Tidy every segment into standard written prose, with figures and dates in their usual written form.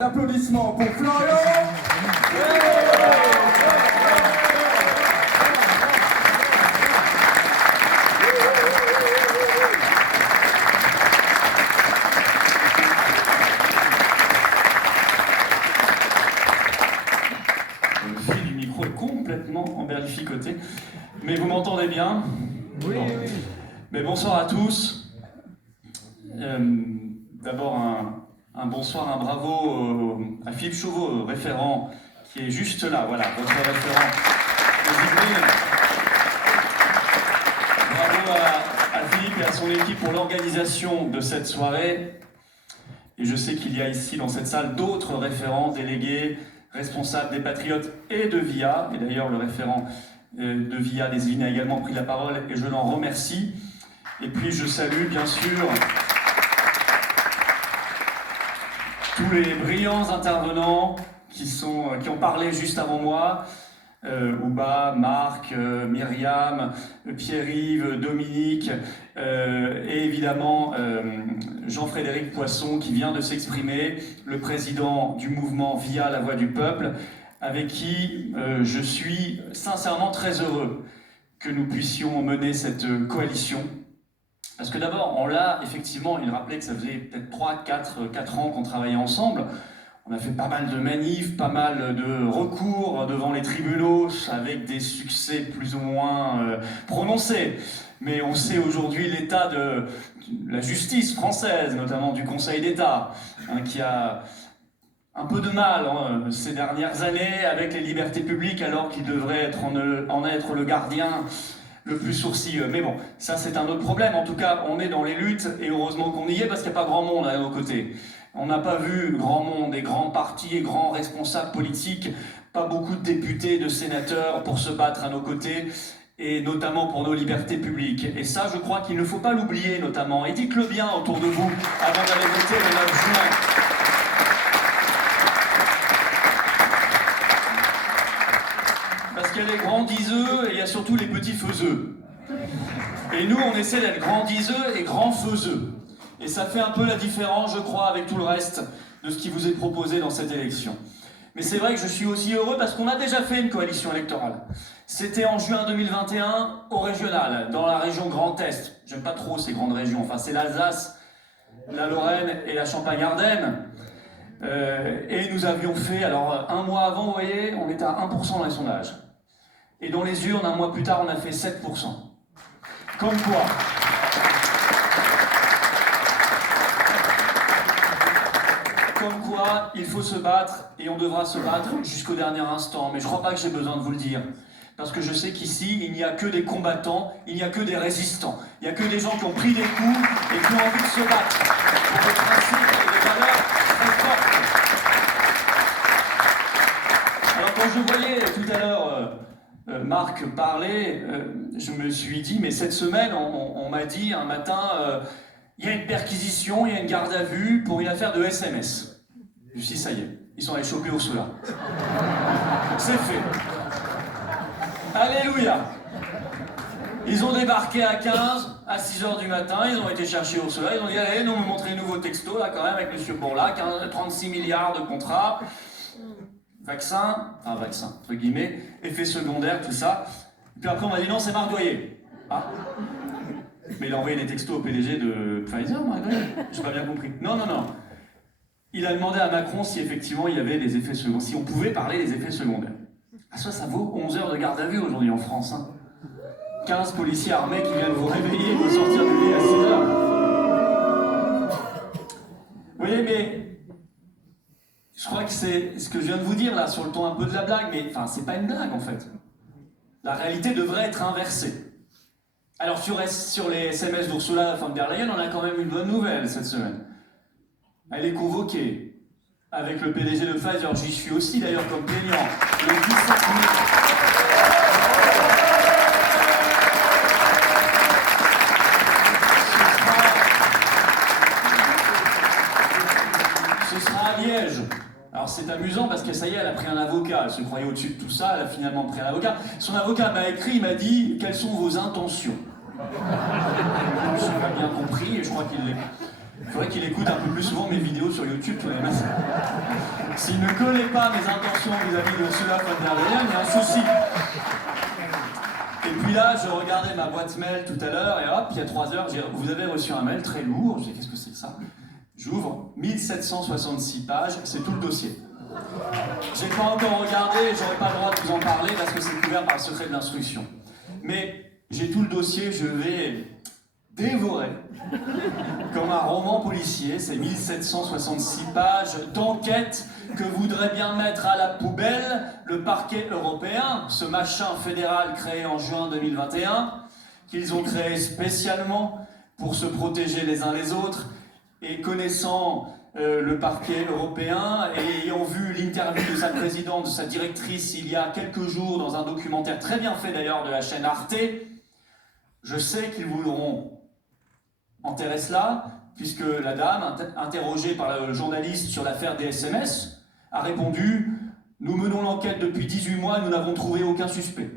Applaudissements pour Florian. Le fil du micro est complètement emberlificoté, mais vous m'entendez bien? Oui, bon. oui. Mais bonsoir à tous. D'abord un bonsoir, un bravo à Philippe Chauveau, référent, qui est juste là, voilà, votre référent. Bravo à Philippe et à son équipe pour l'organisation de cette soirée. Et je sais qu'il y a ici dans cette salle d'autres référents, délégués, responsables des Patriotes et de VIA. Et d'ailleurs, le référent de VIA des Yvelines a également pris la parole et je l'en remercie. Et puis je salue bien sûr tous les brillants intervenants qui ont parlé juste avant moi. Ouba, Marc, Myriam, Pierre-Yves, Dominique et évidemment Jean-Frédéric Poisson qui vient de s'exprimer, le président du mouvement VIA La Voix du Peuple, avec qui je suis sincèrement très heureux que nous puissions mener cette coalition. Parce que d'abord, on l'a effectivement, il rappelait que ça faisait peut-être 4 ans qu'on travaillait ensemble. On a fait pas mal de manifs, pas mal de recours devant les tribunaux, avec des succès plus ou moins prononcés. Mais on sait aujourd'hui l'état de la justice française, notamment du Conseil d'État, qui a un peu de mal ces dernières années avec les libertés publiques, alors qu'il devrait en être le gardien le plus sourcilleux. Mais bon, ça c'est un autre problème. En tout cas, on est dans les luttes, et heureusement qu'on y est, parce qu'il n'y a pas grand monde à nos côtés. On n'a pas vu grand monde, et grands partis, et grands responsables politiques, pas beaucoup de députés, de sénateurs pour se battre à nos côtés, et notamment pour nos libertés publiques. Et ça, je crois qu'il ne faut pas l'oublier, notamment. Et dites-le bien autour de vous, avant d'aller voter le 9 juin. Parce qu'il y a les grands diseux, et il y a surtout les petits faiseux. Et nous, on essaie d'être grands diseux et grands faiseux. Et ça fait un peu la différence, je crois, avec tout le reste de ce qui vous est proposé dans cette élection. Mais c'est vrai que je suis aussi heureux parce qu'on a déjà fait une coalition électorale. C'était en juin 2021 au régional, dans la région Grand Est. J'aime pas trop ces grandes régions, enfin c'est l'Alsace, la Lorraine et la Champagne-Ardenne. Et nous avions fait, alors un mois avant, vous voyez, on était à 1% dans les sondages. Et dans les urnes, un mois plus tard, on a fait 7%. Comme quoi... Comme quoi, il faut se battre, et on devra se battre jusqu'au dernier instant. Mais je ne crois pas que j'ai besoin de vous le dire. Parce que je sais qu'ici, il n'y a que des combattants, il n'y a que des résistants. Il n'y a que des gens qui ont pris des coups et qui ont envie de se battre pour des principes et des valeurs très fortes. Alors quand je voyais tout à l'heure Marc parler, je me suis dit, mais cette semaine, on m'a dit un matin... il y a une perquisition, il y a une garde à vue pour une affaire de SMS. Je me suis dit, ça y est, ils sont allés choper Ursula. C'est fait. Alléluia. Ils ont débarqué à 15, à 6h du matin, ils ont été chercher Ursula, ils ont dit, allez, nous me montrez un nouveau texto, là, quand même, avec M. Bourla, 36 milliards de contrats, vaccin, entre guillemets, effets secondaires, tout ça. Et puis après, on m'a dit, non, c'est Marc Doyer. Ah. Mais il a envoyé des textos au PDG de Pfizer, moi, j'ai pas bien compris. Non. Il a demandé à Macron si effectivement il y avait des effets secondaires, si on pouvait parler des effets secondaires. Ah ça vaut 11 heures de garde à vue aujourd'hui en France. 15 policiers armés qui viennent vous réveiller et vous sortir du lit à 6 heures. Vous voyez, mais je crois que c'est ce que je viens de vous dire là, sur le ton un peu de la blague, mais enfin, c'est pas une blague en fait. La réalité devrait être inversée. Alors sur les SMS d'Ursula von der Leyen, on a quand même une bonne nouvelle cette semaine. Elle est convoquée avec le PDG de Pfizer, j'y suis aussi d'ailleurs comme plaignant, le 17 mai. Ce sera à Liège. Alors c'est amusant parce que ça y est, elle a pris un avocat, elle se croyait au-dessus de tout ça, elle a finalement pris un avocat. Son avocat m'a écrit, il m'a dit « Quelles sont vos intentions ?» Je n'ai pas bien compris et je crois qu'il l'est. Il faudrait qu'il écoute un peu plus souvent mes vidéos sur YouTube quand même. S'il ne connaît pas mes intentions vis-à-vis de Ursula von der Leyen, il y a un souci. Et puis là, je regardais ma boîte mail tout à l'heure, et hop, il y a 3 heures, vous avez reçu un mail très lourd. Je dis, qu'est-ce que c'est que ça? J'ouvre, 1766 pages, c'est tout le dossier. J'ai pas encore regardé, j'aurais pas le droit de vous en parler parce que c'est couvert par le secret de l'instruction. Mais j'ai tout le dossier, je vais dévorer comme un roman policier, ces 1766 pages d'enquête que voudrait bien mettre à la poubelle le parquet européen, ce machin fédéral créé en juin 2021, qu'ils ont créé spécialement pour se protéger les uns les autres, et connaissant le parquet européen et ayant vu l'interview de sa présidente, de sa directrice il y a quelques jours dans un documentaire très bien fait d'ailleurs de la chaîne Arte, je sais qu'ils voudront enterrer cela, puisque la dame, interrogée par le journaliste sur l'affaire des SMS, a répondu « Nous menons l'enquête depuis 18 mois, nous n'avons trouvé aucun suspect. »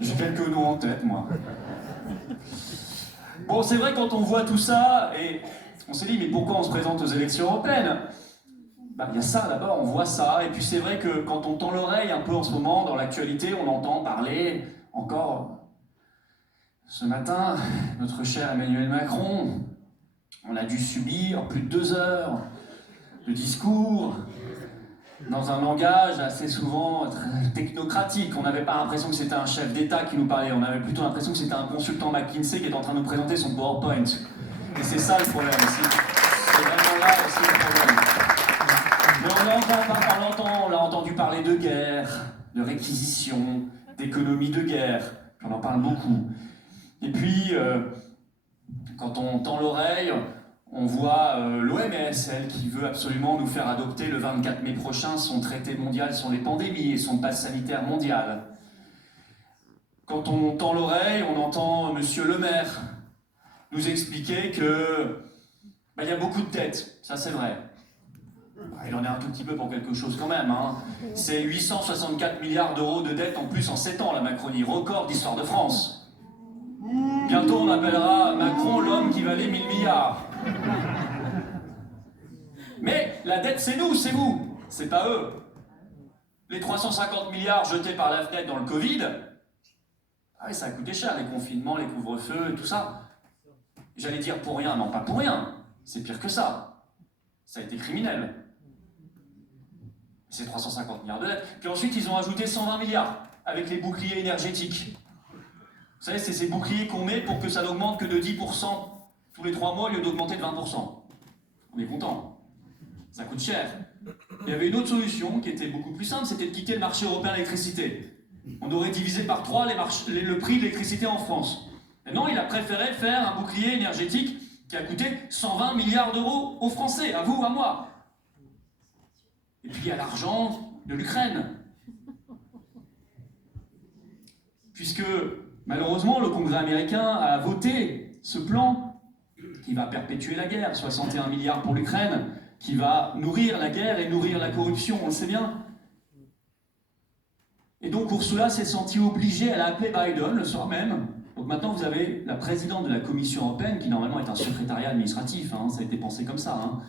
J'ai quelques noms en tête, moi. Bon, c'est vrai, quand on voit tout ça, et on s'est dit, mais pourquoi on se présente aux élections européennes? Il y a ça d'abord, on voit ça, et puis c'est vrai que quand on tend l'oreille un peu en ce moment, dans l'actualité, on entend parler encore ce matin, notre cher Emmanuel Macron, on a dû subir plus de 2 heures de discours dans un langage assez souvent très technocratique. On n'avait pas l'impression que c'était un chef d'État qui nous parlait, on avait plutôt l'impression que c'était un consultant McKinsey qui était en train de nous présenter son PowerPoint. Et c'est ça le problème aussi. C'est vraiment là aussi le problème. Mais on l'a entendu parler de guerre, de réquisition, d'économie de guerre. On en parle beaucoup. Et puis, quand on tend l'oreille, on voit l'OMS, elle, qui veut absolument nous faire adopter le 24 mai prochain son traité mondial sur les pandémies et son passe sanitaire mondial. Quand on tend l'oreille, on entend Monsieur le maire nous expliquer que il y a beaucoup de dettes, ça c'est vrai. Il en est un tout petit peu pour quelque chose quand même. Hein. C'est 864 milliards d'euros de dettes en plus en 7 ans, la Macronie, record d'histoire de France. Bientôt on appellera Macron l'homme qui valait 1000 milliards. Mais la dette c'est nous, c'est vous, c'est pas eux. Les 350 milliards jetés par la fenêtre dans le Covid, ah oui, ça a coûté cher, les confinements, les couvre-feux et tout ça. J'allais dire pour rien, non pas pour rien, c'est pire que ça. Ça a été criminel. C'est 350 milliards de dettes. Puis ensuite, ils ont ajouté 120 milliards avec les boucliers énergétiques. Vous savez, c'est ces boucliers qu'on met pour que ça n'augmente que de 10% tous les 3 mois au lieu d'augmenter de 20%. On est content. Ça coûte cher. Il y avait une autre solution qui était beaucoup plus simple, c'était de quitter le marché européen de l'électricité. On aurait divisé par 3 le prix de l'électricité en France. Et non, il a préféré faire un bouclier énergétique qui a coûté 120 milliards d'euros aux Français, à vous, à moi. Et puis il y a l'argent de l'Ukraine. Puisque, malheureusement, le Congrès américain a voté ce plan qui va perpétuer la guerre, 61 milliards pour l'Ukraine, qui va nourrir la guerre et nourrir la corruption, on le sait bien. Et donc Ursula s'est sentie obligée, elle a appelé Biden le soir même. Donc maintenant vous avez la présidente de la Commission européenne, qui normalement est un secrétariat administratif, hein, ça a été pensé comme ça, hein,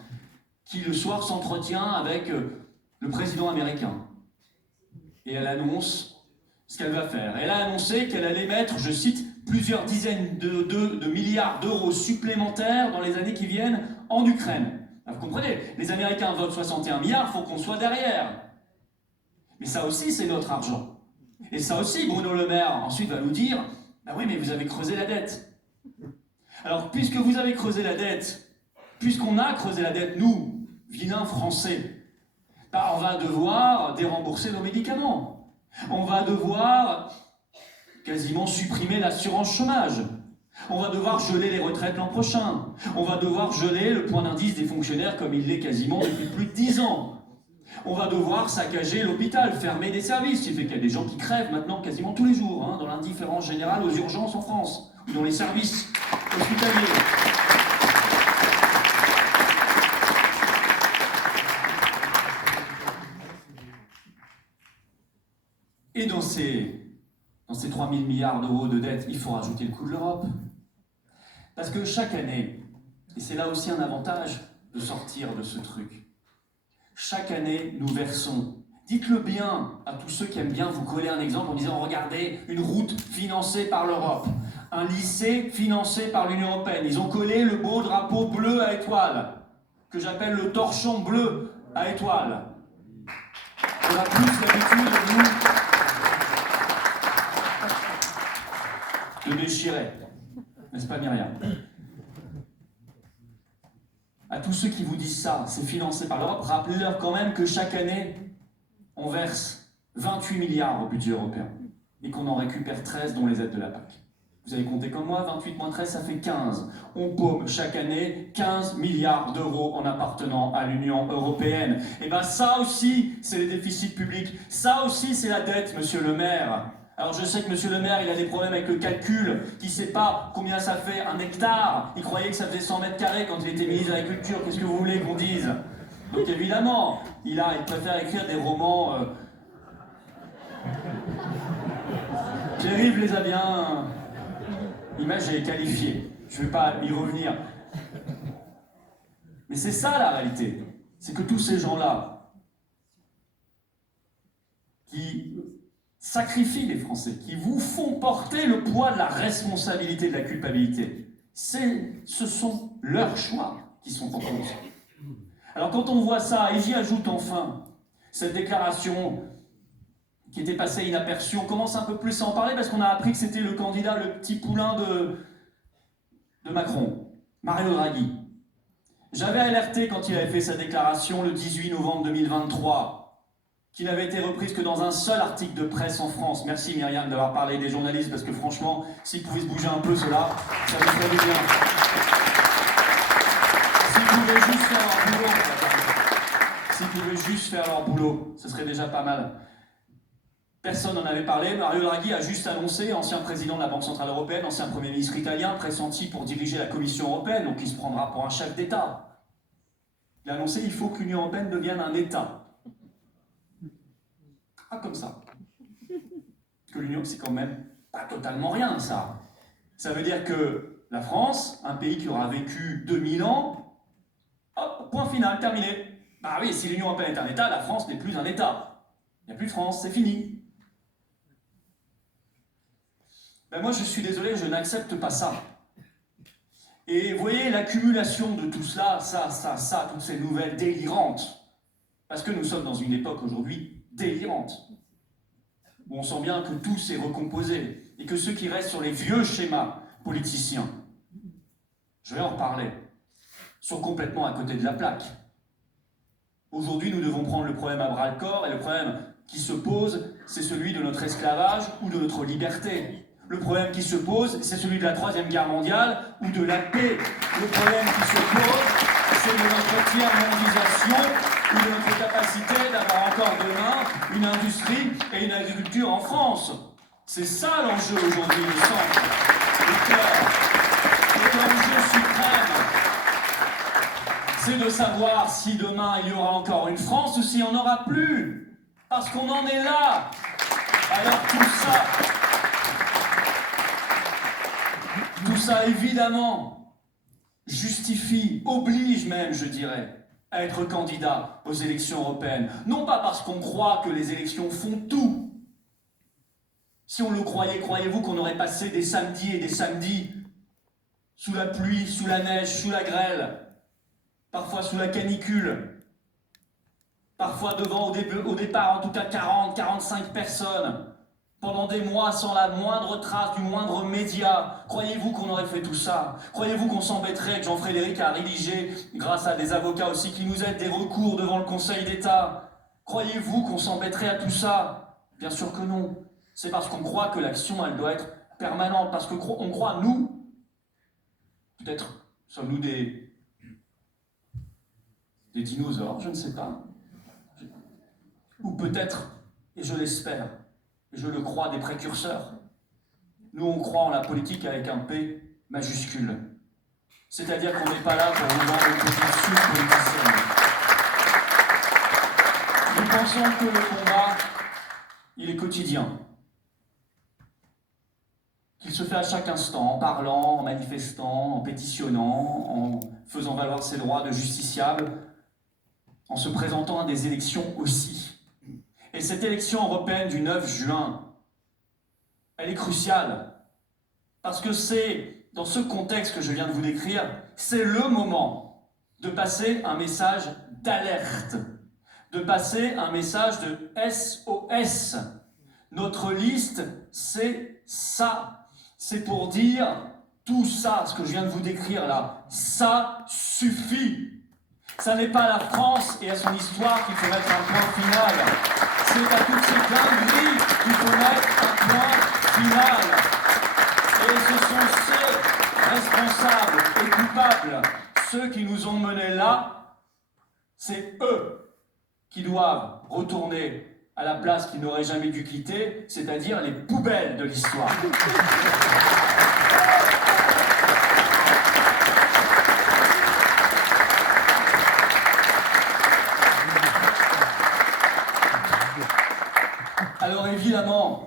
qui le soir s'entretient avec le président américain. Et elle annonce ce qu'elle va faire. Elle a annoncé qu'elle allait mettre, je cite, plusieurs dizaines de milliards d'euros supplémentaires dans les années qui viennent en Ukraine. Alors, vous comprenez, les Américains votent 61 milliards, il faut qu'on soit derrière. Mais ça aussi, c'est notre argent. Et ça aussi, Bruno Le Maire, ensuite, va nous dire « Ah oui, mais vous avez creusé la dette. » Alors, puisque vous avez creusé la dette, puisqu'on a creusé la dette, nous, vilains Français, on va devoir dérembourser nos médicaments. On va devoir quasiment supprimer l'assurance chômage. On va devoir geler les retraites l'an prochain. On va devoir geler le point d'indice des fonctionnaires comme il l'est quasiment depuis plus de 10 ans. On va devoir saccager l'hôpital, fermer des services. Ce qui fait qu'il y a des gens qui crèvent maintenant quasiment tous les jours, hein, dans l'indifférence générale aux urgences en France, ou dans les services hospitaliers. Et dans ces dans ces 3 000 milliards d'euros de dette, il faut rajouter le coût de l'Europe. Parce que chaque année, et c'est là aussi un avantage de sortir de ce truc, chaque année, nous versons. Dites-le bien à tous ceux qui aiment bien vous coller un exemple en disant « Regardez, une route financée par l'Europe, un lycée financé par l'Union européenne. Ils ont collé le beau drapeau bleu à étoile, que j'appelle le torchon bleu à étoile. » On a plus l'habitude, nous, de déchirer. N'est-ce pas, Myriam? À tous ceux qui vous disent ça, c'est financé par l'Europe, rappelez-leur quand même que chaque année, on verse 28 milliards au budget européen et qu'on en récupère 13 dont les aides de la PAC. Vous avez compté comme moi, 28 moins 13, ça fait 15. On paume chaque année 15 milliards d'euros en appartenant à l'Union européenne. Et bien ça aussi, c'est les déficits publics. Ça aussi, c'est la dette, monsieur le maire. Alors je sais que monsieur le maire, il a des problèmes avec le calcul, qu'il ne sait pas combien ça fait un hectare. Il croyait que ça faisait 100 mètres carrés quand il était ministre de l'Agriculture. Qu'est-ce que vous voulez qu'on dise? Donc évidemment, il préfère écrire des romans... Pierre-Yves les a bien imagés, qualifiés. Je ne vais pas y revenir. Mais c'est ça la réalité. C'est que tous ces gens-là qui sacrifient les Français, qui vous font porter le poids de la responsabilité, de la culpabilité, ce sont leurs choix qui sont en cause. Alors quand on voit ça, et j'y ajoute enfin cette déclaration qui était passée inaperçue, on commence un peu plus à en parler parce qu'on a appris que c'était le candidat, le petit poulain de Macron, Mario Draghi. J'avais alerté quand il avait fait sa déclaration le 18 novembre 2023, qui n'avait été reprise que dans un seul article de presse en France. Merci Myriam d'avoir parlé des journalistes, parce que franchement, s'ils pouvaient se bouger un peu, ceux-là, ça vous ferait du bien. S'ils pouvaient juste faire leur boulot, ce serait déjà pas mal. Personne n'en avait parlé. Mario Draghi a juste annoncé, ancien président de la Banque Centrale Européenne, ancien Premier ministre italien, pressenti pour diriger la Commission Européenne, donc il se prendra pour un chef d'État. Il a annoncé qu'il faut que l'Union Européenne devienne un État. Ah, comme ça. Que l'Union, c'est quand même pas totalement rien, ça. Ça veut dire que la France, un pays qui aura vécu 2000 ans, hop, point final, terminé. Bah oui, si l'Union Européenne est un État, la France n'est plus un État. Il n'y a plus de France, c'est fini. Ben moi, je suis désolé, je n'accepte pas ça. Et vous voyez, l'accumulation de tout cela, ça, toutes ces nouvelles délirantes, parce que nous sommes dans une époque aujourd'hui délirante, où on sent bien que tout s'est recomposé, et que ceux qui restent sur les vieux schémas politiciens, je vais en reparler, sont complètement à côté de la plaque. Aujourd'hui, nous devons prendre le problème à bras-le-corps, et le problème qui se pose, c'est celui de notre esclavage ou de notre liberté. Le problème qui se pose, c'est celui de la Troisième Guerre mondiale ou de la paix. Le problème qui se pose, c'est de notre tiers-mondisation ou de notre capacité d'avoir encore demain une industrie et une agriculture en France. C'est ça l'enjeu aujourd'hui, le centre, le cœur. Et l'enjeu suprême, c'est de savoir si demain il y aura encore une France ou s'il n'y en aura plus. Parce qu'on en est là. Alors tout ça évidemment justifie, oblige même, je dirais, à être candidat aux élections européennes. Non pas parce qu'on croit que les élections font tout. Si on le croyait, croyez-vous qu'on aurait passé des samedis et des samedis sous la pluie, sous la neige, sous la grêle, parfois sous la canicule, parfois devant au départ en tout cas 40, 45 personnes, pendant des mois sans la moindre trace du moindre média. Croyez-vous qu'on aurait fait tout ça? Croyez-vous qu'on s'embêterait, que Jean-Frédéric a rédigé, grâce à des avocats aussi qui nous aident, des recours devant le Conseil d'État? Croyez-vous qu'on s'embêterait à tout ça? Bien sûr que non. C'est parce qu'on croit que l'action, elle doit être permanente, parce qu'on croit, nous, peut-être sommes-nous des dinosaures, je ne sais pas, ou peut-être, et je l'espère, je le crois, des précurseurs. Nous, on croit en la politique avec un P majuscule. C'est-à-dire qu'on n'est pas là pour vous vendre une position politicienne. Nous pensons que le combat, il est quotidien. qu'il se fait à chaque instant, en parlant, en manifestant, en pétitionnant, en faisant valoir ses droits de justiciable, en se présentant à des élections aussi. Et cette élection européenne du 9 juin, elle est cruciale, parce que c'est, dans ce contexte que je viens de vous décrire, c'est le moment de passer un message d'alerte, de passer un message de SOS. Notre liste, c'est ça. C'est pour dire tout ça, ce que je viens de vous décrire là, ça suffit. Ça n'est pas à la France et à son histoire qu'il faut mettre un point final. C'est à toutes ces dingueries qu'il faut mettre un point final. Et ce sont ces responsables et coupables, ceux qui nous ont menés là, c'est eux qui doivent retourner à la place qu'ils n'auraient jamais dû quitter, c'est-à-dire les poubelles de l'histoire. Alors évidemment,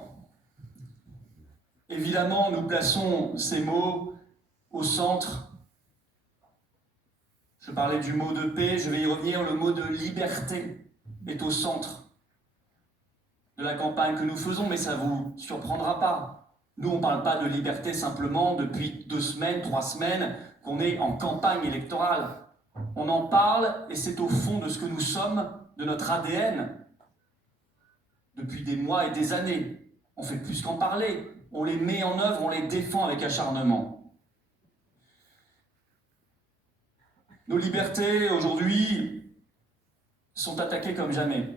nous plaçons ces mots au centre. Je parlais du mot de paix, je vais y revenir, le mot de liberté est au centre de la campagne que nous faisons, mais ça ne vous surprendra pas. Nous, on ne parle pas de liberté simplement depuis 2 semaines, 3 semaines, qu'on est en campagne électorale. On en parle et c'est au fond de ce que nous sommes, de notre ADN, depuis des mois et des années. On fait plus qu'en parler. On les met en œuvre, on les défend avec acharnement. Nos libertés, aujourd'hui, sont attaquées comme jamais.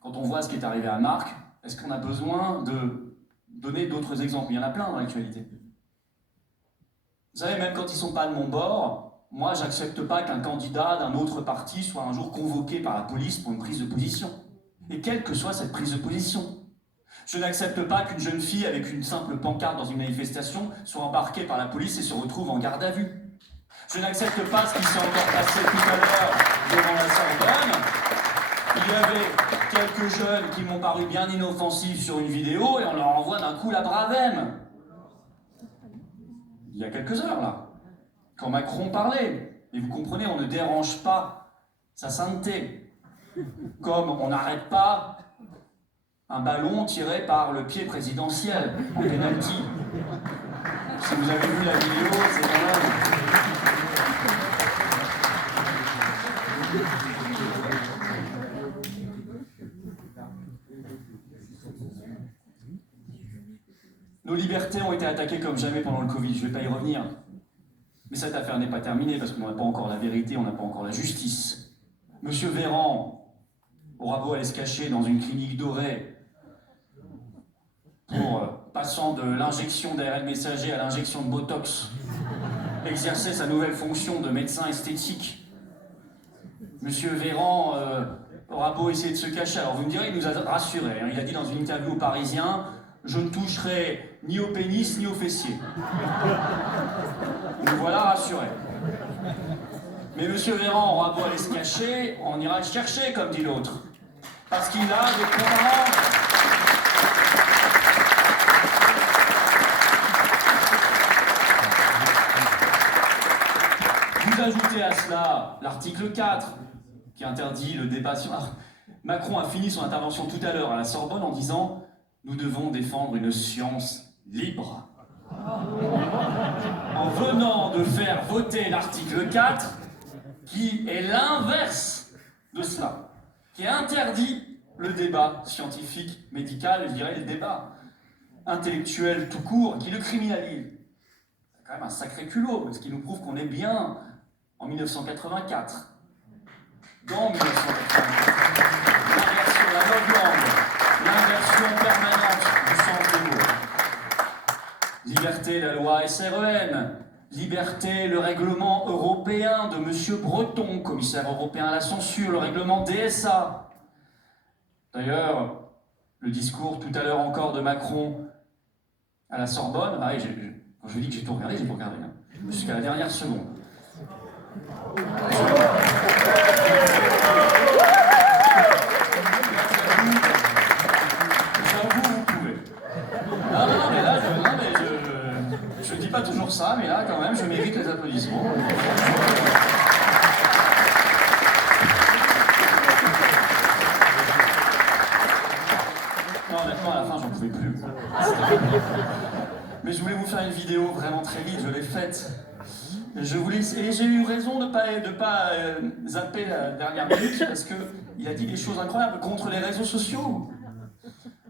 Quand on voit ce qui est arrivé à Marc, est-ce qu'on a besoin de donner d'autres exemples? Il y en a plein dans l'actualité. Vous savez, même quand ils ne sont pas de mon bord, moi, j'accepte pas qu'un candidat d'un autre parti soit un jour convoqué par la police pour une prise de position. Et quelle que soit cette prise de position. Je n'accepte pas qu'une jeune fille avec une simple pancarte dans une manifestation soit embarquée par la police et se retrouve en garde à vue. Je n'accepte pas ce qui s'est encore passé tout à l'heure devant la Sorbonne. Il y avait quelques jeunes qui m'ont paru bien inoffensifs sur une vidéo et on leur envoie d'un coup la bravème. Il y a quelques heures là, quand Macron parlait. Et vous comprenez, on ne dérange pas sa sainteté. Comme on n'arrête pas un ballon tiré par le pied présidentiel en pénalty. Si vous avez vu la vidéo, c'est quand même... Nos libertés ont été attaquées comme jamais pendant le Covid, je ne vais pas y revenir. Mais cette affaire n'est pas terminée parce qu'on n'a pas encore la vérité, on n'a pas encore la justice. Monsieur Véran aura beau aller se cacher dans une clinique dorée pour, passant de l'injection d'ARN messager à l'injection de Botox, exercer sa nouvelle fonction de médecin esthétique. Monsieur Véran aura beau essayer de se cacher. Alors vous me direz, il nous a rassurés. Hein. Il a dit dans une interview aux Parisiens, je ne toucherai ni au pénis ni au fessier. Nous voilà rassurés. Mais monsieur Véran aura beau aller se cacher, on ira le chercher, comme dit l'autre. Parce qu'il a des comptes. Vous ajoutez à cela l'article 4, qui interdit le débat sur... Macron a fini son intervention tout à l'heure à la Sorbonne en disant « Nous devons défendre une science libre ». En venant de faire voter l'article 4, qui est l'inverse de cela, qui interdit le débat scientifique, médical, je dirais le débat intellectuel tout court, qui le criminalise. C'est quand même un sacré culot, ce qui nous prouve qu'on est bien en 1984. Dans 1984. L'inversion, la novlangue, l'inversion permanente du sens des mots. Liberté, la loi SREN. Liberté, le règlement européen de M. Breton, commissaire européen à la censure, le règlement DSA. D'ailleurs, le discours tout à l'heure encore de Macron à la Sorbonne, quand je dis que j'ai tout regardé, j'ai tout regardé, hein, jusqu'à la dernière seconde. J'avoue, vous pouvez. Non, mais là, très vite, je l'ai faite. Et j'ai eu raison de ne pas zapper la dernière minute parce qu'il a dit des choses incroyables contre les réseaux sociaux.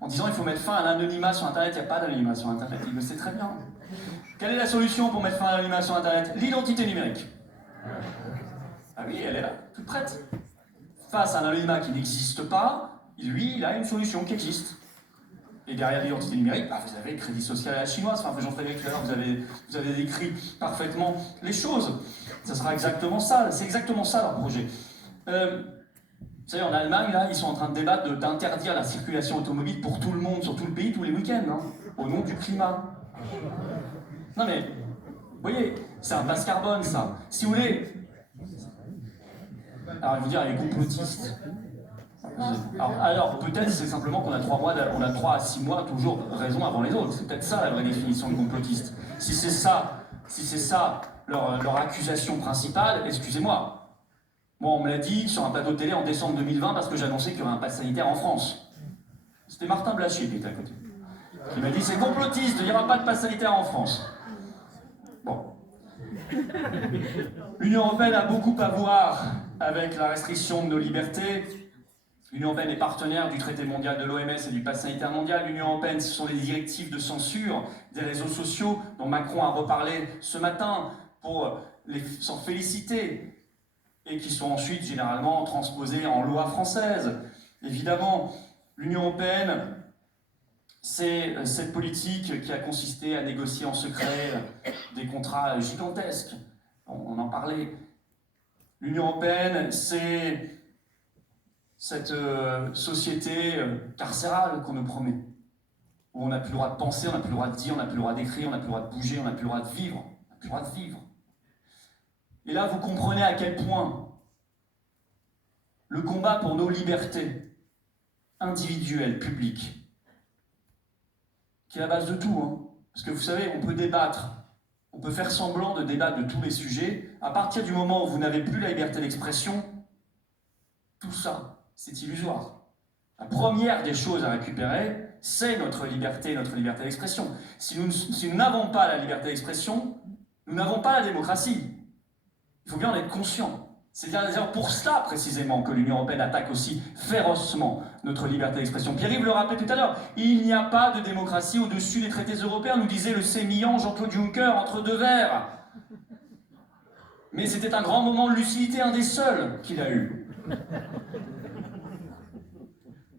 En disant qu'il faut mettre fin à l'anonymat sur Internet. Il n'y a pas d'anonymat sur Internet, il le sait très bien. Quelle est la solution pour mettre fin à l'anonymat sur Internet? L'identité numérique. Ah oui, elle est là, toute prête. Face à un anonymat qui n'existe pas, lui, il a une solution qui existe. Et derrière l'identité numérique, bah, vous avez le crédit social à la chinoise. Enfin, Jean-Frédéric, tout à l'heure, vous avez décrit parfaitement les choses. Ça sera exactement ça, c'est exactement ça leur projet. Vous savez, en Allemagne, là, ils sont en train de débattre d'interdire la circulation automobile pour tout le monde, sur tout le pays, tous les week-ends, hein, au nom du climat. Non mais, vous voyez, c'est un passe carbone, ça. Si vous voulez... Alors, je veux dire, les complotistes. Alors peut-être c'est simplement qu'on a 3 à 6 mois toujours raison avant les autres. C'est peut-être ça la vraie définition de complotiste. Si c'est ça leur accusation principale, excusez-moi. Moi on me l'a dit sur un plateau de télé en décembre 2020 parce que j'annonçais qu'il y aurait un pass sanitaire en France. C'était Martin Blachier qui était à côté. Qui m'a dit c'est complotiste, il n'y aura pas de pass sanitaire en France. Bon. L'Union européenne a beaucoup à voir avec la restriction de nos libertés. L'Union européenne est partenaire du traité mondial de l'OMS et du pass sanitaire mondial. L'Union européenne, ce sont les directives de censure des réseaux sociaux dont Macron a reparlé ce matin pour s'en féliciter et qui sont ensuite généralement transposées en loi française. Évidemment, l'Union européenne, c'est cette politique qui a consisté à négocier en secret des contrats gigantesques. On en parlait. L'Union européenne, c'est cette société carcérale qu'on nous promet, où on n'a plus le droit de penser, on n'a plus le droit de dire, on n'a plus le droit d'écrire, on n'a plus le droit de bouger, on n'a plus le droit de vivre, on n'a plus le droit de vivre. Et là, vous comprenez à quel point le combat pour nos libertés individuelles, publiques, qui est la base de tout, hein. Parce que vous savez, on peut débattre, on peut faire semblant de débattre de tous les sujets, à partir du moment où vous n'avez plus la liberté d'expression, tout ça, c'est illusoire. La première des choses à récupérer, c'est notre liberté d'expression. Si nous n'avons pas la liberté d'expression, nous n'avons pas la démocratie. Il faut bien en être conscient. C'est d'ailleurs pour cela, précisément, que l'Union européenne attaque aussi férocement notre liberté d'expression. Pierre-Yves le rappelait tout à l'heure, il n'y a pas de démocratie au-dessus des traités européens, nous disait le sémillant Jean-Claude Juncker entre deux verres. Mais c'était un grand moment de lucidité, un des seuls qu'il a eu.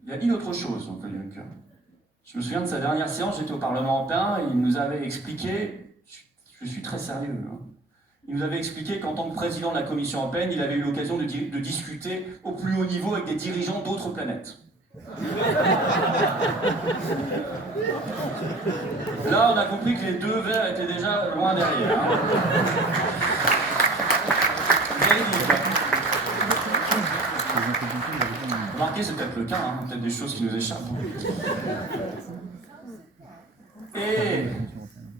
Il a dit autre chose, Jean-Claude Juncker. Je me souviens de sa dernière séance, j'étais au Parlement européen, et il nous avait expliqué, je suis très sérieux, hein, il nous avait expliqué qu'en tant que président de la Commission européenne, il avait eu l'occasion de discuter au plus haut niveau avec des dirigeants d'autres planètes. Là, on a compris que les deux verres étaient déjà loin derrière. Hein. Remarquez, c'est peut-être le cas, hein, peut-être des choses qui nous échappent. Et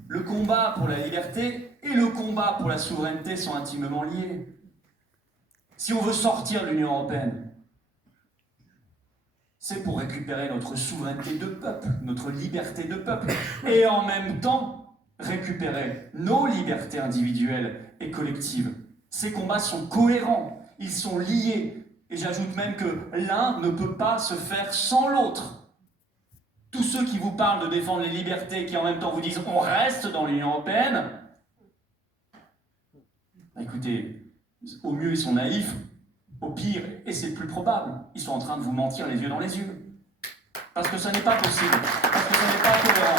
le combat pour la liberté et le combat pour la souveraineté sont intimement liés. Si on veut sortir de l'Union européenne, c'est pour récupérer notre souveraineté de peuple, notre liberté de peuple, et en même temps récupérer nos libertés individuelles et collectives. Ces combats sont cohérents, ils sont liés, et j'ajoute même que l'un ne peut pas se faire sans l'autre. Tous ceux qui vous parlent de défendre les libertés, qui en même temps vous disent on reste dans l'Union européenne, écoutez, au mieux ils sont naïfs, au pire, et c'est le plus probable, ils sont en train de vous mentir les yeux dans les yeux. Parce que ça n'est pas possible, parce que ça n'est pas cohérent.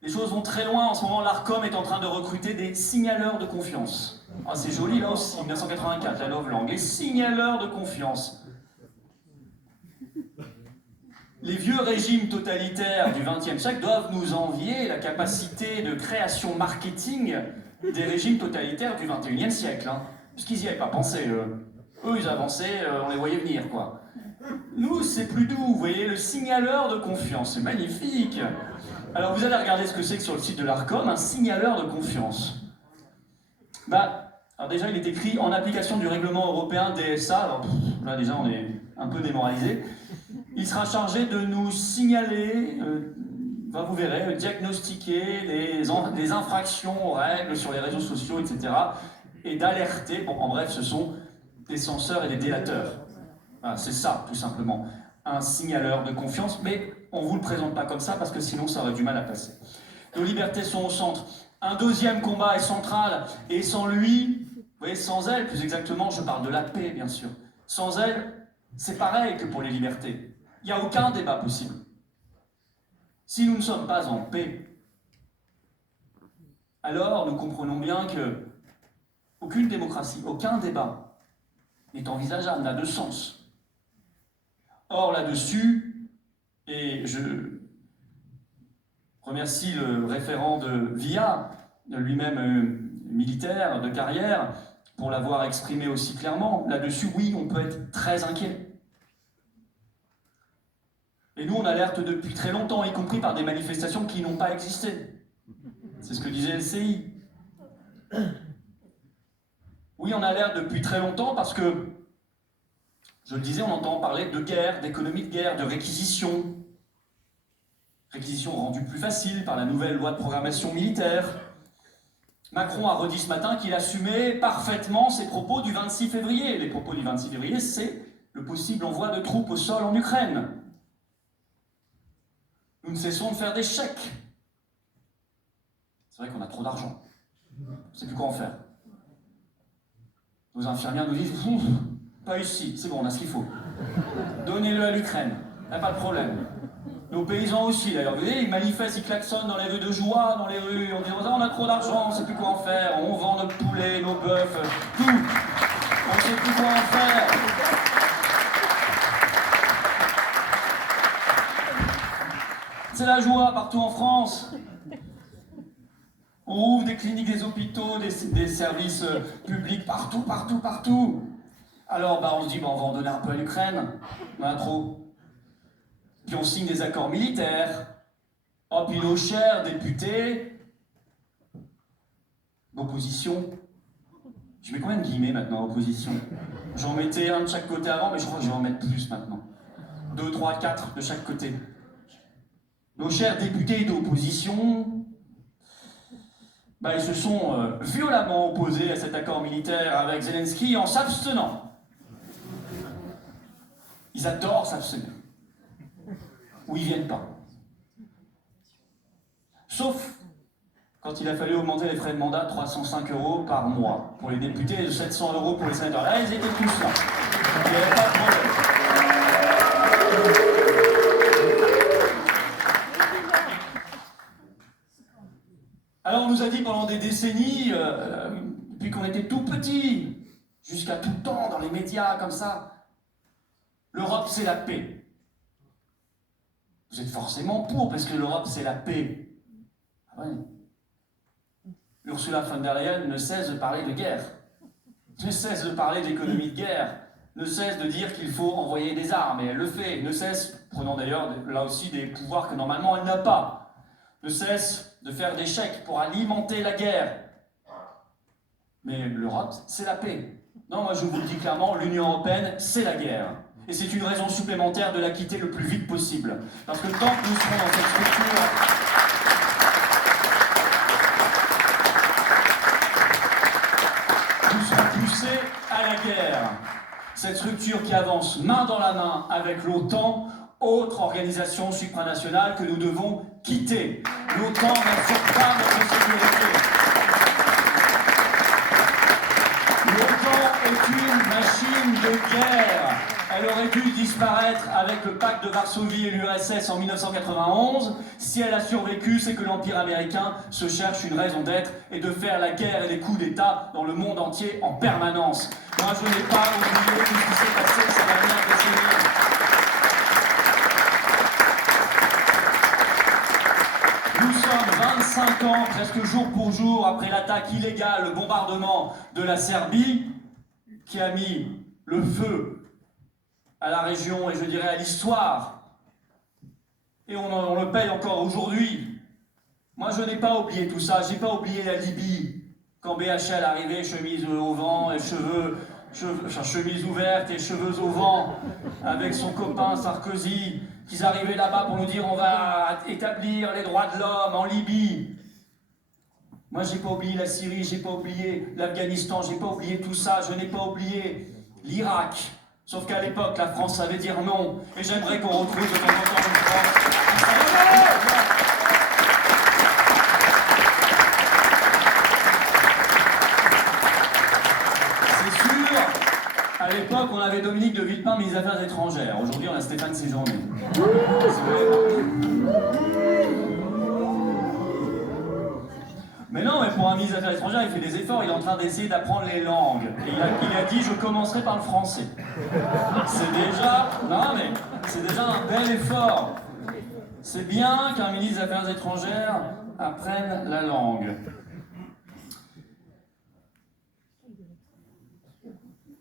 Les choses vont très loin, en ce moment l'ARCOM est en train de recruter des signaleurs de confiance. Ah, c'est joli là aussi, 1984, la novlangue, les signaleurs de confiance. Les vieux régimes totalitaires du XXe siècle doivent nous envier la capacité de création marketing des régimes totalitaires du XXIe siècle. Hein. Parce qu'ils n'y avaient pas pensé, eux. Eux, ils avançaient, on les voyait venir, quoi. Nous, c'est plus doux, vous voyez, le signaleur de confiance, c'est magnifique. Alors, vous allez regarder ce que c'est que sur le site de l'ARCOM, un signaleur de confiance. Alors déjà, il est écrit en application du règlement européen DSA. Alors là déjà, on est un peu démoralisé. Il sera chargé de nous signaler, vous verrez, diagnostiquer les infractions aux règles sur les réseaux sociaux, etc. Et d'alerter. Bon, en bref, ce sont des censeurs et des délateurs. Voilà, c'est ça, tout simplement. Un signaleur de confiance, mais on ne vous le présente pas comme ça parce que sinon ça aurait du mal à passer. Nos libertés sont au centre. Un deuxième combat est central, et sans lui, vous voyez, sans elle, plus exactement, je parle de la paix, bien sûr. Sans elle, c'est pareil que pour les libertés. Il n'y a aucun débat possible. Si nous ne sommes pas en paix, alors nous comprenons bien que aucune démocratie, aucun débat n'est envisageable, n'a de sens. Or, là-dessus, et je remercie le référent de VIA, lui-même militaire de carrière, pour l'avoir exprimé aussi clairement. Là-dessus, oui, on peut être très inquiet. Et nous, on alerte depuis très longtemps, y compris par des manifestations qui n'ont pas existé. C'est ce que disait LCI. Oui, on alerte depuis très longtemps parce que, je le disais, on entend parler de guerre, d'économie de guerre, de réquisition. Réquisition rendue plus facile par la nouvelle loi de programmation militaire. Macron a redit ce matin qu'il assumait parfaitement ses propos du 26 février. Les propos du 26 février, c'est le possible envoi de troupes au sol en Ukraine. Nous ne cessons de faire des chèques. C'est vrai qu'on a trop d'argent. On ne sait plus quoi en faire. Nos infirmières nous disent « Pas ici, c'est bon, on a ce qu'il faut. Donnez-le à l'Ukraine, il n'y a pas de problème. » Nos paysans aussi, d'ailleurs, vous voyez, ils manifestent, ils klaxonnent dans les rues de joie, dans les rues, en disant « On a trop d'argent, on ne sait plus quoi en faire, on vend notre poulet, nos bœufs, tout. On ne sait plus quoi en faire. » C'est la joie partout en France. On ouvre des cliniques, des hôpitaux, des services publics, partout. Alors on se dit, on va en donner un peu à l'Ukraine, on en a trop. Puis on signe des accords militaires. Oh, puis nos chers députés d'opposition, je mets combien de guillemets maintenant, opposition? J'en mettais un de chaque côté avant, mais je crois que je vais en mettre plus maintenant. 2, 3, 4 de chaque côté. Nos chers députés d'opposition, ils se sont violemment opposés à cet accord militaire avec Zelensky en s'abstenant. Ils adorent s'abstenir. Ou ils viennent pas. Sauf quand il a fallu augmenter les frais de mandat de 305 € par mois pour les députés et de 700 € pour les sénateurs. Là, ils étaient tous là. Il n'y avait pas de problème. Alors on nous a dit pendant des décennies, depuis qu'on était tout petit, jusqu'à tout le temps dans les médias comme ça, l'Europe c'est la paix. Vous êtes forcément pour, parce que l'Europe c'est la paix. Ah ouais. Ursula von der Leyen ne cesse de parler de guerre, ne cesse de parler d'économie de guerre, ne cesse de dire qu'il faut envoyer des armes, et elle le fait, ne cesse, prenant d'ailleurs là aussi des pouvoirs que normalement elle n'a pas, ne cesse de faire des chèques pour alimenter la guerre. Mais l'Europe, c'est la paix. Non, moi je vous le dis clairement, l'Union européenne, c'est la guerre. Et c'est une raison supplémentaire de la quitter le plus vite possible. Parce que tant que nous serons dans cette structure, nous serons poussés à la guerre. Cette structure qui avance main dans la main avec l'OTAN, autre organisation supranationale que nous devons quitter. L'OTAN n'assure pas notre sécurité. L'OTAN est une machine de guerre. Elle aurait dû disparaître avec le pacte de Varsovie et l'URSS en 1991. Si elle a survécu, c'est que l'Empire américain se cherche une raison d'être et de faire la guerre et les coups d'État dans le monde entier en permanence. Moi, je n'ai pas oublié tout ce qui s'est passé ces dernières décennies. Nous sommes 25 ans, presque jour pour jour, après l'attaque illégale, le bombardement de la Serbie, qui a mis le feu à la région et je dirais à l'histoire. Et on le paye encore aujourd'hui. Moi, je n'ai pas oublié tout ça. Je n'ai pas oublié la Libye. Quand BHL arrivait, chemise au vent et chemise ouverte et cheveux au vent, avec son copain Sarkozy, qu'ils arrivaient là-bas pour nous dire on va établir les droits de l'homme en Libye. Moi, j'ai pas oublié la Syrie, j'ai pas oublié l'Afghanistan, j'ai pas oublié tout ça, je n'ai pas oublié l'Irak. Sauf qu'à l'époque, la France savait dire non. Et j'aimerais qu'on retrouve de temps en temps une France qui savait non. C'est sûr, à l'époque, on avait Dominique de Villepin, ministre des Affaires étrangères. Aujourd'hui, on a Stéphane Séjourné. Mais non, mais pour un ministre des Affaires étrangères, il fait des efforts, il est en train d'essayer d'apprendre les langues. Et il a dit, je commencerai par le français. C'est déjà... Non, mais c'est déjà un bel effort. C'est bien qu'un ministre des Affaires étrangères apprenne la langue.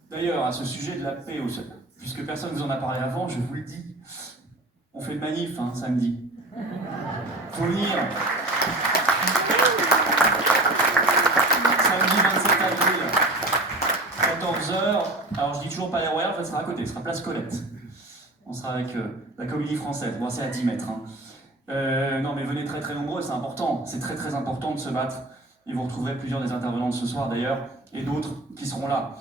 D'ailleurs, à ce sujet de la paix, puisque personne ne vous en a parlé avant, je vous le dis, on fait le manif, samedi. Faut venir. Samedi 27 avril, 14h. Alors je dis toujours Palais Royal, en fait, ça sera à côté, ce sera place Colette. On sera avec la Comédie Française. Bon, c'est à 10 mètres. Non, mais venez très très nombreux, c'est important. C'est très très important de se battre. Et vous retrouverez plusieurs des intervenants de ce soir d'ailleurs, et d'autres qui seront là.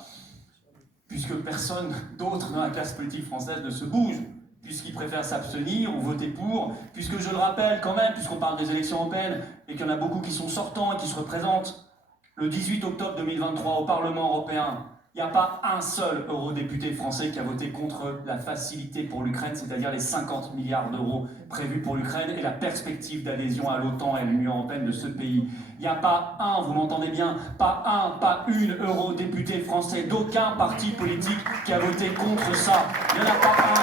Puisque personne d'autre dans la classe politique française ne se bouge, puisqu'ils préfèrent s'abstenir ou voter pour, puisque je le rappelle quand même, puisqu'on parle des élections européennes, et qu'il y en a beaucoup qui sont sortants et qui se représentent, le 18 octobre 2023 au Parlement européen, il n'y a pas un seul eurodéputé français qui a voté contre la facilité pour l'Ukraine, c'est-à-dire les 50 milliards d'euros prévus pour l'Ukraine et la perspective d'adhésion à l'OTAN et à l'Union européenne de ce pays. Il n'y a pas un, vous m'entendez bien, pas une eurodéputé français d'aucun parti politique qui a voté contre ça. Il n'y en a pas un.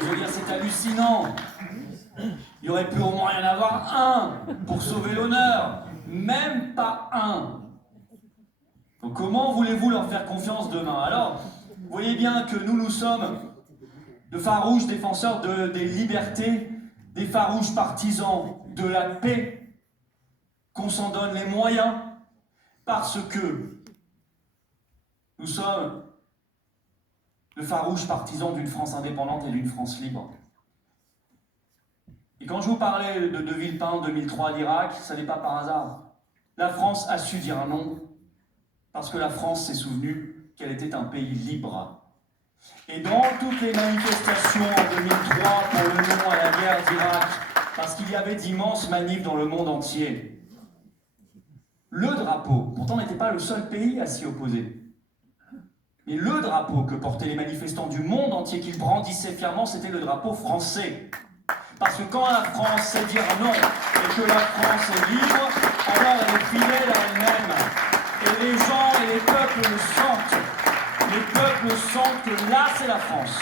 Je veux dire, c'est hallucinant. Il y aurait pu au moins y en avoir un pour sauver l'honneur. Même pas un. Donc comment voulez-vous leur faire confiance demain? Alors, vous voyez bien que nous sommes de farouches défenseurs des libertés, des farouches partisans de la paix, qu'on s'en donne les moyens, parce que nous sommes de farouches partisans d'une France indépendante et d'une France libre. Et quand je vous parlais de Villepin en 2003 à l'Irak, ça n'est pas par hasard. La France a su dire non, parce que la France s'est souvenue qu'elle était un pays libre. Et dans toutes les manifestations en 2003 pour le non à la guerre d'Irak, parce qu'il y avait d'immenses manifs dans le monde entier, le drapeau, pourtant n'était pas le seul pays à s'y opposer, mais le drapeau que portaient les manifestants du monde entier, qu'ils brandissaient fièrement, c'était le drapeau français. Parce que quand la France sait dire non, et que la France est libre, alors elle est fidèle à elle-même. Et les gens et les peuples le sentent. Les peuples sentent que là, c'est la France.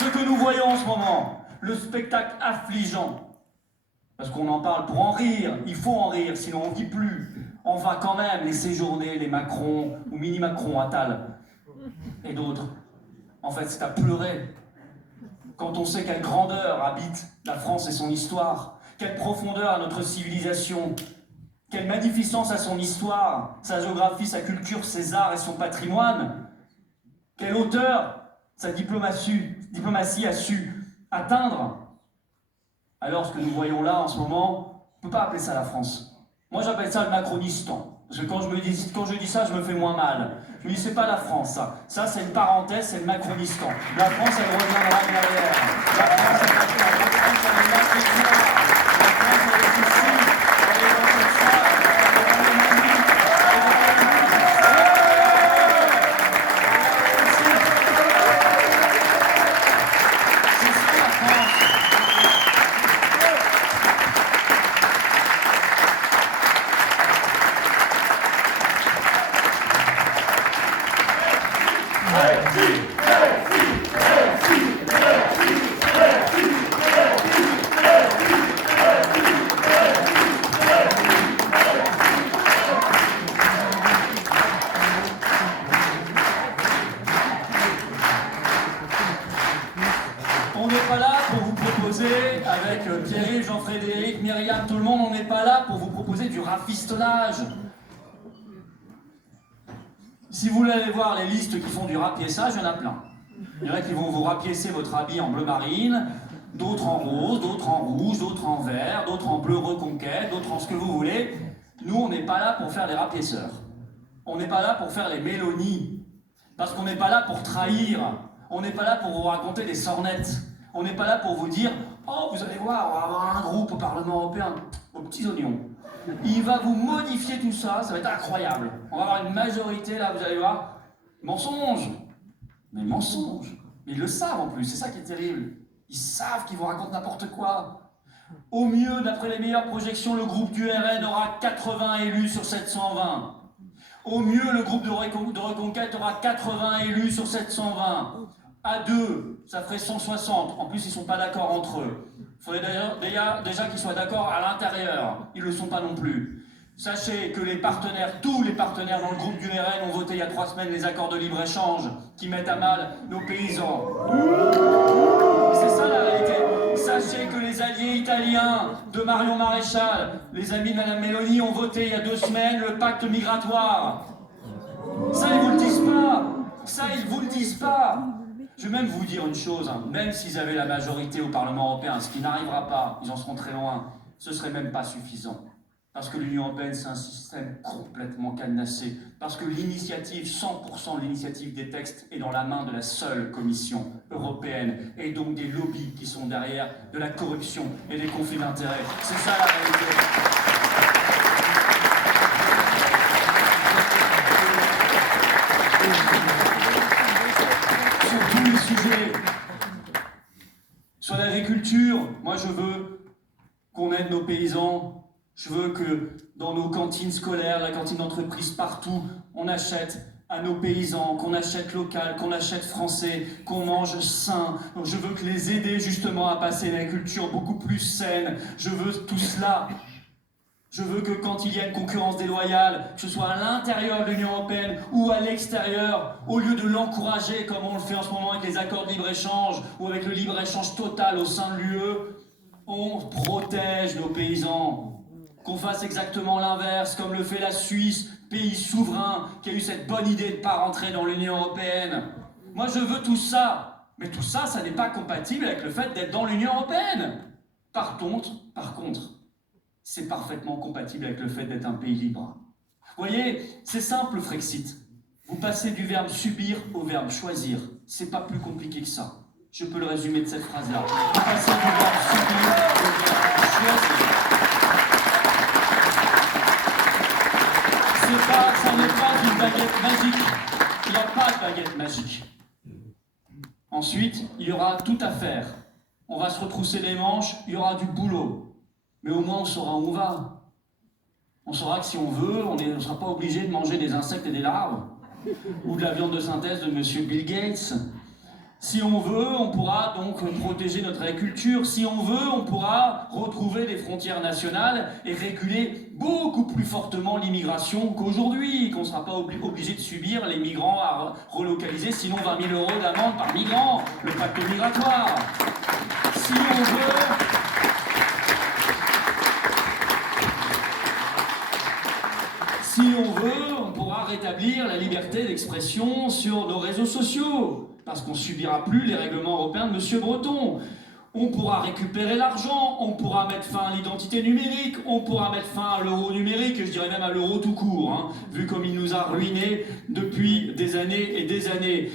Ce que nous voyons en ce moment, le spectacle affligeant, parce qu'on en parle pour en rire, il faut en rire, sinon on ne vit plus. On va quand même les séjourner, les Macron, ou mini-Macron, Attal, et d'autres. En fait, c'est à pleurer. Quand on sait quelle grandeur habite la France et son histoire, quelle profondeur a notre civilisation, quelle magnificence a son histoire, sa géographie, sa culture, ses arts et son patrimoine, quelle hauteur sa diplomatie a su atteindre. Alors ce que nous voyons là en ce moment, on ne peut pas appeler ça la France. Moi j'appelle ça le Macronistan. Parce que quand je dis ça, je me fais moins mal. Je me dis, c'est pas la France, ça. Ça, c'est une parenthèse, c'est le Macronistan. La France, elle reviendra derrière. La France, elle est là, la France, elle est ici, elle est dans cette salle, elle est dans les manifs, c'est ça la France. Pierre-Yves, Jean-Frédéric, Myriam, tout le monde, on n'est pas là pour vous proposer du rafistolage. Si vous voulez aller voir les listes qui font du rapiessage, il y en a plein. Il y en a qui vont vous rapiécer votre habit en bleu marine, d'autres en rose, d'autres en rouge, d'autres en vert, d'autres en bleu reconquête, d'autres en ce que vous voulez. Nous, on n'est pas là pour faire les rapiesseurs. On n'est pas là pour faire les mélonies. Parce qu'on n'est pas là pour trahir. On n'est pas là pour vous raconter des sornettes. On n'est pas là pour vous dire « Oh, vous allez voir, on va avoir un groupe au Parlement européen, aux petits oignons. Il va vous modifier tout ça, ça va être incroyable. On va avoir une majorité, là, vous allez voir. Mensonge. Mais mensonge. Mais ils le savent en plus, c'est ça qui est terrible. Ils savent qu'ils vous racontent n'importe quoi. Au mieux, d'après les meilleures projections, le groupe du RN aura 80 élus sur 720. Au mieux, le groupe de Reconquête aura 80 élus sur 720. À deux, ça ferait 160. En plus, ils ne sont pas d'accord entre eux. Il faudrait déjà qu'ils soient d'accord à l'intérieur. Ils ne le sont pas non plus. Sachez que les partenaires, tous les partenaires dans le groupe du RN ont voté il y a 3 semaines les accords de libre-échange qui mettent à mal nos paysans. C'est ça la réalité. Sachez que les alliés italiens de Marion Maréchal, les amis de Madame Meloni, ont voté il y a 2 semaines le pacte migratoire. Ça, ils vous le disent pas. Ça, ils vous le disent pas. Je vais même vous dire une chose, hein. Même s'ils avaient la majorité au Parlement européen, ce qui n'arrivera pas, ils en seront très loin, ce serait même pas suffisant. Parce que l'Union européenne, c'est un système complètement cadenassé. Parce que l'initiative, 100% de l'initiative des textes est dans la main de la seule Commission européenne. Et donc des lobbies qui sont derrière de la corruption et des conflits d'intérêts. C'est ça la réalité. Sur tous les sujets. Sur l'agriculture, moi je veux qu'on aide nos paysans. Je veux que dans nos cantines scolaires, la cantine d'entreprise, partout, on achète à nos paysans, qu'on achète local, qu'on achète français, qu'on mange sain. Donc je veux que les aider justement à passer une agriculture beaucoup plus saine. Je veux tout cela. Je veux que quand il y a une concurrence déloyale, que ce soit à l'intérieur de l'Union européenne ou à l'extérieur, au lieu de l'encourager comme on le fait en ce moment avec les accords de libre-échange ou avec le libre-échange total au sein de l'UE, on protège nos paysans. Qu'on fasse exactement l'inverse, comme le fait la Suisse, pays souverain, qui a eu cette bonne idée de ne pas rentrer dans l'Union européenne. Moi, je veux tout ça. Mais tout ça, ça n'est pas compatible avec le fait d'être dans l'Union européenne. Par contre, c'est parfaitement compatible avec le fait d'être un pays libre. Vous voyez, c'est simple le Frexit. Vous passez du verbe subir au verbe choisir. C'est pas plus compliqué que ça. Je peux le résumer de cette phrase-là. Vous passez du verbe subir au verbe choisir. Ça n'est pas une baguette magique. Il n'y a pas de baguette magique. Ensuite, il y aura tout à faire. On va se retrousser les manches, il y aura du boulot. Mais au moins, on saura où on va. On saura que si on veut, on ne sera pas obligé de manger des insectes et des larves. Ou de la viande de synthèse de Monsieur Bill Gates. Si on veut, on pourra donc protéger notre agriculture. Si on veut, on pourra retrouver des frontières nationales et réguler beaucoup plus fortement l'immigration qu'aujourd'hui, qu'on ne sera pas obligé de subir les migrants à relocaliser, sinon 20 000 € d'amende par migrant, le pacte migratoire. Si on veut, on pourra rétablir la liberté d'expression sur nos réseaux sociaux. Parce qu'on ne subira plus les règlements européens de M. Breton. On pourra récupérer l'argent, on pourra mettre fin à l'identité numérique, on pourra mettre fin à l'euro numérique, je dirais même à l'euro tout court, hein, vu comme il nous a ruinés depuis des années et des années.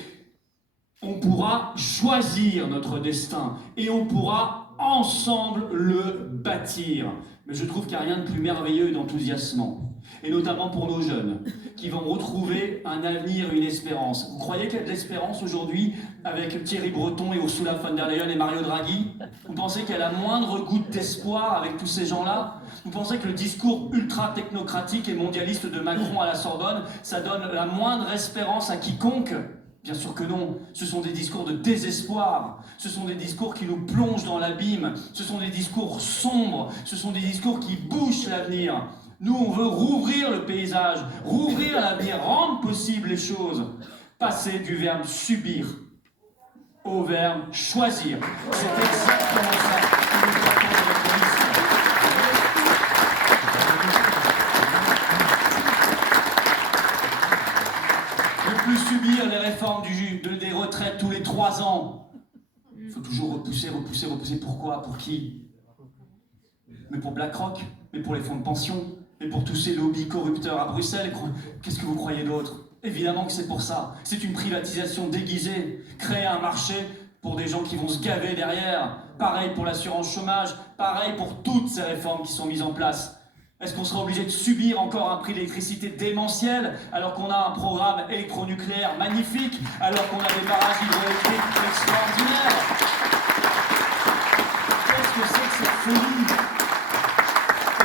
On pourra choisir notre destin et on pourra ensemble le bâtir. Mais je trouve qu'il n'y a rien de plus merveilleux et d'enthousiasmant. Et notamment pour nos jeunes, qui vont retrouver un avenir, une espérance. Vous croyez qu'il y a de l'espérance aujourd'hui avec Thierry Breton et Ursula von der Leyen et Mario Draghi? Vous pensez qu'il y a la moindre goutte d'espoir avec tous ces gens-là? Vous pensez que le discours ultra-technocratique et mondialiste de Macron à la Sorbonne, ça donne la moindre espérance à quiconque? Bien sûr que non, ce sont des discours de désespoir, ce sont des discours qui nous plongent dans l'abîme, ce sont des discours sombres, ce sont des discours qui bouchent l'avenir. Nous, on veut rouvrir le paysage, rouvrir l'avenir, rendre possible les choses. Passer du verbe subir au verbe choisir. C'est exactement ça que nous traitons avec 3 ans. Il faut toujours repousser. Pourquoi? Pour qui? Mais pour BlackRock, mais pour les fonds de pension, mais pour tous ces lobbies corrupteurs à Bruxelles. Qu'est-ce que vous croyez d'autre? Évidemment que c'est pour ça. C'est une privatisation déguisée. Créer un marché pour des gens qui vont se gaver derrière. Pareil pour l'assurance chômage, pareil pour toutes ces réformes qui sont mises en place. Est-ce qu'on sera obligé de subir encore un prix d'électricité démentiel alors qu'on a un programme électronucléaire magnifique, alors qu'on a des barrages hydroélectriques extraordinaires? Qu'est-ce que c'est que cette folie?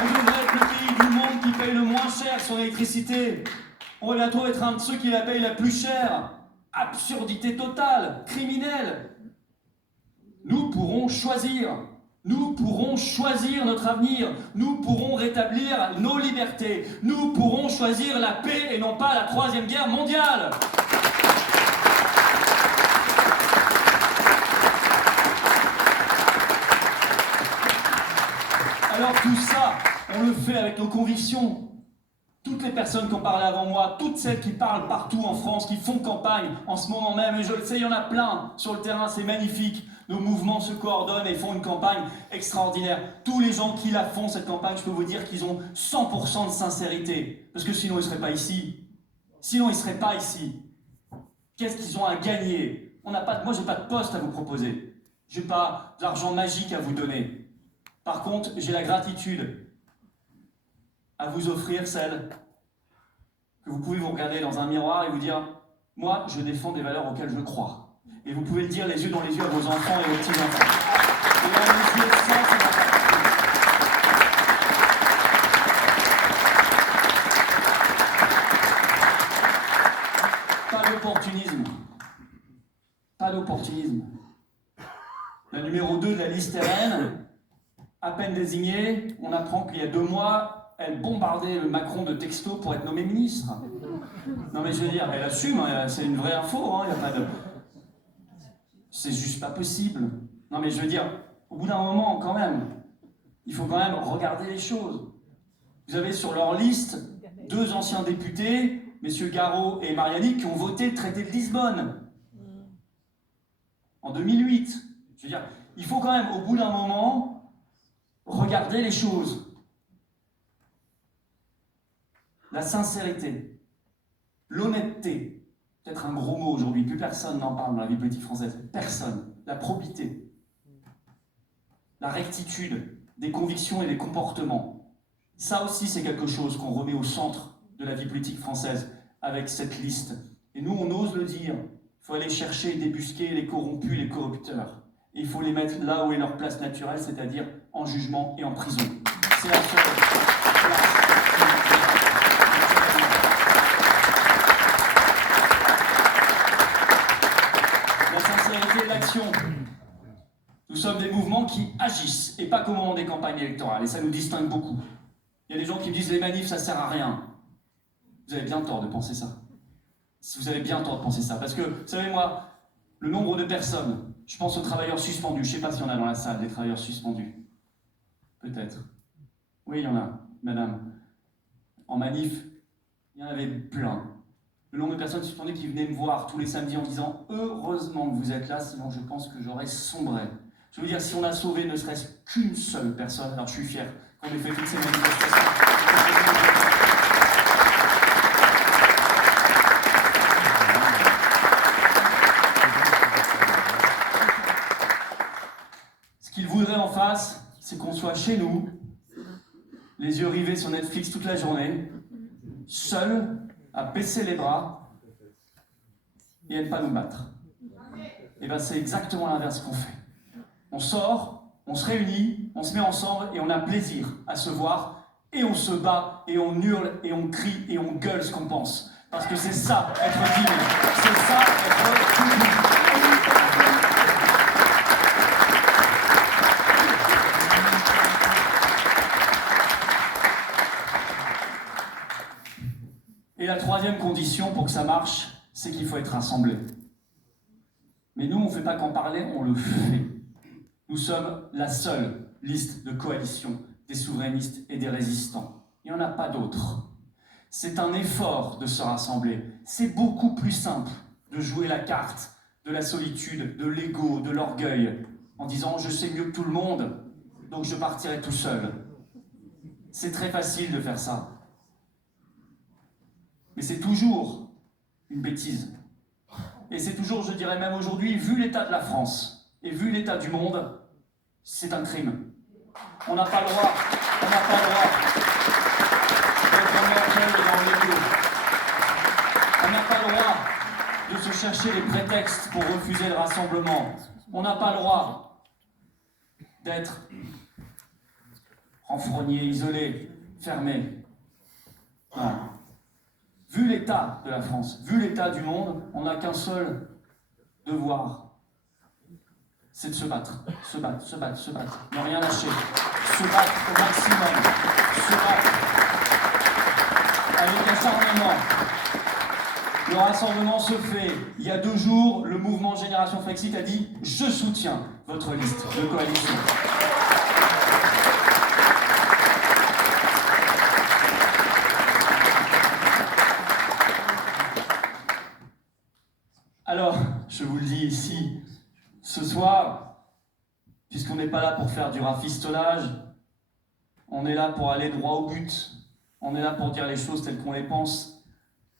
On devrait être le pays du monde qui paye le moins cher son électricité. On va bientôt être un de ceux qui la payent la plus chère. Absurdité totale, criminelle. Nous pourrons choisir. Nous pourrons choisir notre avenir. Nous pourrons rétablir nos libertés. Nous pourrons choisir la paix et non pas la Troisième Guerre mondiale. Alors tout ça, on le fait avec nos convictions. Toutes les personnes qui ont parlé avant moi, toutes celles qui parlent partout en France, qui font campagne en ce moment même, et je le sais, il y en a plein sur le terrain, c'est magnifique. Nos mouvements se coordonnent et font une campagne extraordinaire. Tous les gens qui la font, cette campagne, je peux vous dire qu'ils ont 100% de sincérité. Parce que sinon, ils ne seraient pas ici. Sinon, ils ne seraient pas ici. Qu'est-ce qu'ils ont à gagner? Moi, je n'ai pas de poste à vous proposer. Je n'ai pas d'argent magique à vous donner. Par contre, j'ai la gratitude à vous offrir celle que vous pouvez vous regarder dans un miroir et vous dire « Moi, je défends des valeurs auxquelles je crois. » Et vous pouvez le dire les yeux dans les yeux à vos enfants et aux petits-enfants. Et là, les yeux, ça, c'est ma Pas d'opportunisme. Pas d'opportunisme. La numéro 2 de la liste RN, à peine désignée, on apprend qu'il y a 2 mois, elle bombardait le Macron de textos pour être nommé ministre. Non mais je veux dire, elle assume, hein, c'est une vraie info, hein, y a pas de... C'est juste pas possible. Non mais je veux dire, au bout d'un moment quand même, il faut quand même regarder les choses. Vous avez sur leur liste 2 anciens députés, messieurs Garot et Mariani, qui ont voté le traité de Lisbonne en 2008. Je veux dire, il faut quand même au bout d'un moment regarder les choses. La sincérité, l'honnêteté, peut-être un gros mot aujourd'hui, plus personne n'en parle dans la vie politique française, personne. La probité, la rectitude des convictions et des comportements. Ça aussi, c'est quelque chose qu'on remet au centre de la vie politique française avec cette liste. Et nous, on ose le dire, il faut aller chercher et débusquer les corrompus, les corrupteurs. Et il faut les mettre là où est leur place naturelle, c'est-à-dire en jugement et en prison. C'est la seule place. L'action. Nous sommes des mouvements qui agissent et pas qu'au moment des campagnes électorales et ça nous distingue beaucoup. Il y a des gens qui me disent les manifs ça sert à rien. Vous avez bien tort de penser ça. Vous avez bien tort de penser ça parce que, vous savez moi, le nombre de personnes, je pense aux travailleurs suspendus, je ne sais pas s'il y en a dans la salle des travailleurs suspendus. Peut-être. Oui, il y en a, madame. En manif, il y en avait plein. Le nombre de personnes suspendues qui venaient me voir tous les samedis en disant « Heureusement que vous êtes là, sinon je pense que j'aurais sombré. » Je veux dire, si on a sauvé ne serait-ce qu'une seule personne, alors je suis fier qu'on ait fait toutes ces manifestations. Ce qu'ils voudraient en face, c'est qu'on soit chez nous, les yeux rivés sur Netflix toute la journée, seuls, à baisser les bras et à ne pas nous battre. Et bien c'est exactement l'inverse qu'on fait. On sort, on se réunit, on se met ensemble et on a plaisir à se voir et on se bat et on hurle et on crie et on gueule ce qu'on pense. Parce que c'est ça, être digne. C'est ça, être digne. Et la troisième condition pour que ça marche, c'est qu'il faut être rassemblé. Mais nous, on ne fait pas qu'en parler, on le fait. Nous sommes la seule liste de coalition des souverainistes et des résistants. Il n'y en a pas d'autres. C'est un effort de se rassembler. C'est beaucoup plus simple de jouer la carte de la solitude, de l'ego, de l'orgueil, en disant « je sais mieux que tout le monde, donc je partirai tout seul ». C'est très facile de faire ça. Mais c'est toujours une bêtise. Et c'est toujours, je dirais même aujourd'hui, vu l'état de la France et vu l'état du monde, c'est un crime. On n'a pas le droit d'être en orgueil dans l'ego. On n'a pas le droit de se chercher les prétextes pour refuser le rassemblement. On n'a pas le droit d'être renfrogné, isolé, fermé. Voilà. Vu l'état de la France, vu l'état du monde, on n'a qu'un seul devoir. C'est de se battre, se battre, se battre, se battre. Ne rien lâcher. Se battre au maximum. Se battre avec acharnement. Le rassemblement se fait. Il y a 2 jours, le mouvement Génération Frexit a dit « Je soutiens votre liste de coalition ». Alors, je vous le dis ici, ce soir, puisqu'on n'est pas là pour faire du rafistolage, on est là pour aller droit au but, on est là pour dire les choses telles qu'on les pense.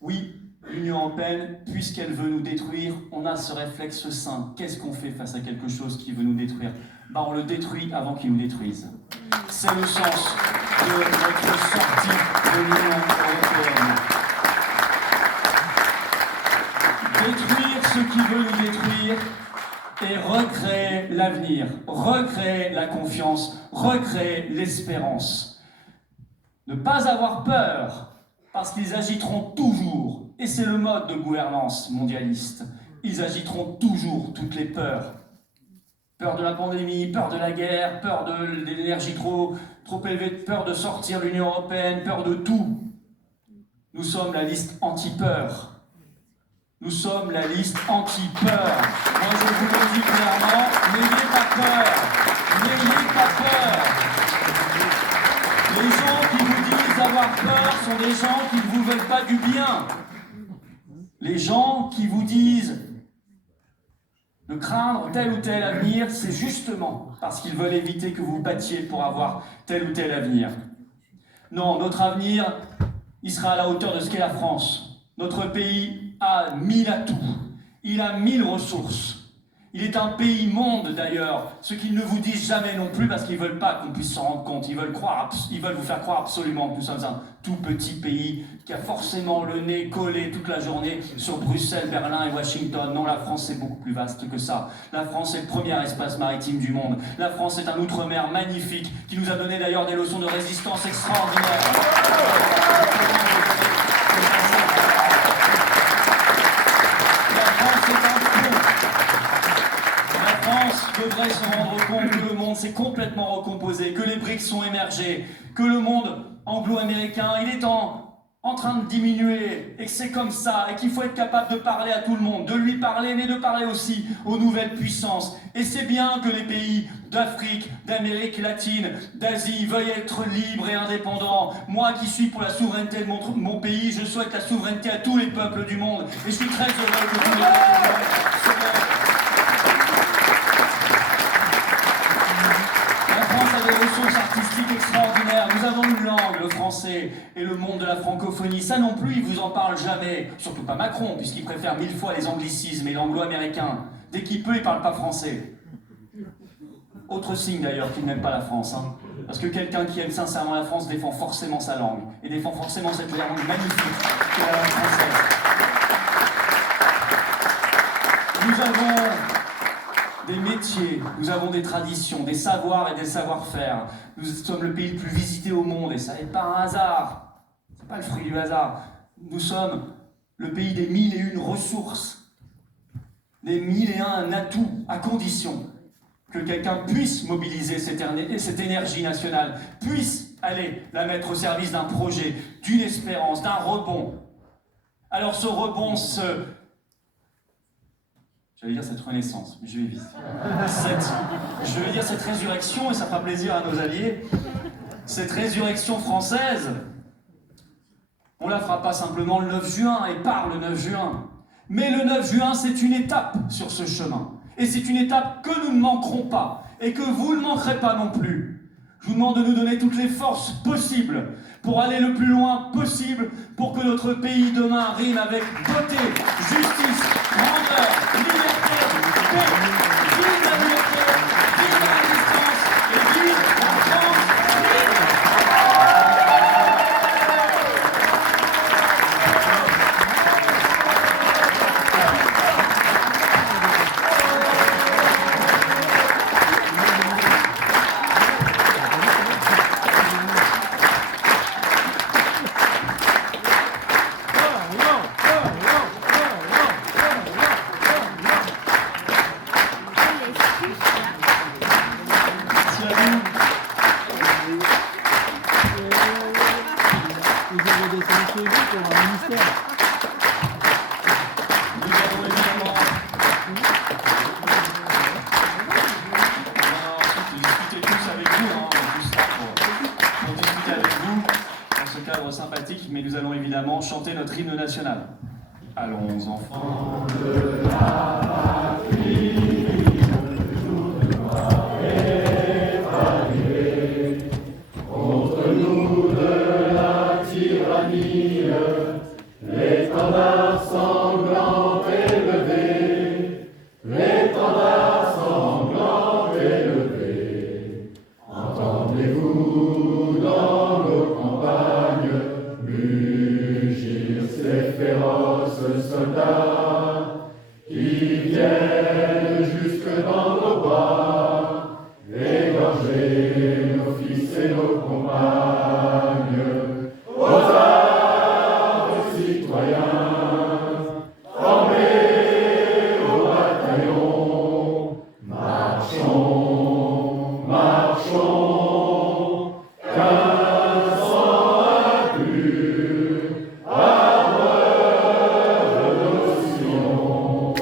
Oui, l'Union européenne, puisqu'elle veut nous détruire, on a ce réflexe sain. Qu'est-ce qu'on fait face à quelque chose qui veut nous détruire? On le détruit avant qu'il nous détruise. C'est le sens de notre sortie de l'Union européenne. Détruire ce qui veut nous détruire et recréer l'avenir, recréer la confiance, recréer l'espérance. Ne pas avoir peur, parce qu'ils agiteront toujours, et c'est le mode de gouvernance mondialiste, ils agiteront toujours toutes les peurs. Peur de la pandémie, peur de la guerre, peur de l'énergie trop élevée, peur de sortir de l'Union européenne, peur de tout. Nous sommes la liste anti-peur. Nous sommes la liste anti-peur. Moi, je vous le dis clairement, n'ayez pas peur. N'ayez pas peur. Les gens qui vous disent d'avoir peur sont des gens qui ne vous veulent pas du bien. Les gens qui vous disent de craindre tel ou tel avenir, c'est justement parce qu'ils veulent éviter que vous battiez pour avoir tel ou tel avenir. Non, notre avenir, il sera à la hauteur de ce qu'est la France. Notre pays a 1000 atouts, il a 1000 ressources. Il est un pays monde d'ailleurs, ce qu'ils ne vous disent jamais non plus parce qu'ils ne veulent pas qu'on puisse s'en rendre compte. Ils veulent vous faire croire absolument que nous sommes un tout petit pays qui a forcément le nez collé toute la journée sur Bruxelles, Berlin et Washington. Non, la France c'est beaucoup plus vaste que ça. La France est le premier espace maritime du monde. La France est un outre-mer magnifique qui nous a donné d'ailleurs des leçons de résistance extraordinaires. Devrait se rendre compte que le monde s'est complètement recomposé, que les BRICS sont émergés, que le monde anglo-américain, il est en train de diminuer, et que c'est comme ça, et qu'il faut être capable de parler à tout le monde, de lui parler, mais de parler aussi aux nouvelles puissances. Et c'est bien que les pays d'Afrique, d'Amérique latine, d'Asie veuillent être libres et indépendants. Moi qui suis pour la souveraineté de mon pays, je souhaite la souveraineté à tous les peuples du monde, et je suis très heureux que tous les peuples des ressources artistiques extraordinaires. Nous avons une langue, le français, et le monde de la francophonie. Ça non plus, ils vous en parlent jamais. Surtout pas Macron, puisqu'il préfère 1000 fois les anglicismes et l'anglo-américain. Dès qu'il peut, il parle pas français. Autre signe d'ailleurs qu'il n'aime pas la France. Parce que quelqu'un qui aime sincèrement la France défend forcément sa langue. Et défend forcément cette langue magnifique qu'est la langue française. Nous avons des métiers, nous avons des traditions, des savoirs et des savoir-faire. Nous sommes le pays le plus visité au monde et ça n'est pas un hasard. C'est pas le fruit du hasard. Nous sommes le pays des 1001 ressources, des 1001 atouts, à condition que quelqu'un puisse mobiliser cette énergie nationale, puisse aller la mettre au service d'un projet, d'une espérance, d'un rebond. Alors ce rebond, j'allais dire cette renaissance, mais je vais vite. Je vais dire cette résurrection, et ça fera plaisir à nos alliés. Cette résurrection française, on la fera pas simplement le 9 juin, et par le 9 juin. Mais le 9 juin, c'est une étape sur ce chemin. Et c'est une étape que nous ne manquerons pas et que vous ne manquerez pas non plus. Je vous demande de nous donner toutes les forces possibles pour aller le plus loin possible pour que notre pays demain rime avec beauté, justice, grandeur, liberté, paix. Vive la liberté, vive la résistance et vive la France libre. Sympathique, mais nous allons évidemment chanter notre hymne national. Allons enfants de la patrie, tout doit évaluer contre nous de la tyrannie, l'étendard sanglant élevé, l'étendard sanglant élevé. Entendez-vous dans nos campagnes mugir ces féroces soldats qui viennent jusque dans nos bois, égorger nos fils et nos compagnes. Aux armes, citoyens, formés au bataillon, marchons, marchons, qu'un sang impur abreuve nos sillons.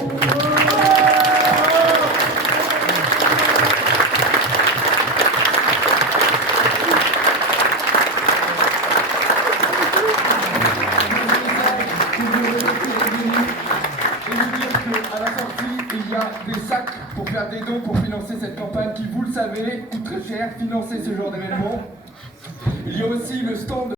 À la sortie, il y a des sacs pour faire des dons pour financer cette campagne qui, vous le savez, coûte très cher financer ce genre d'événement. Il y a aussi le stand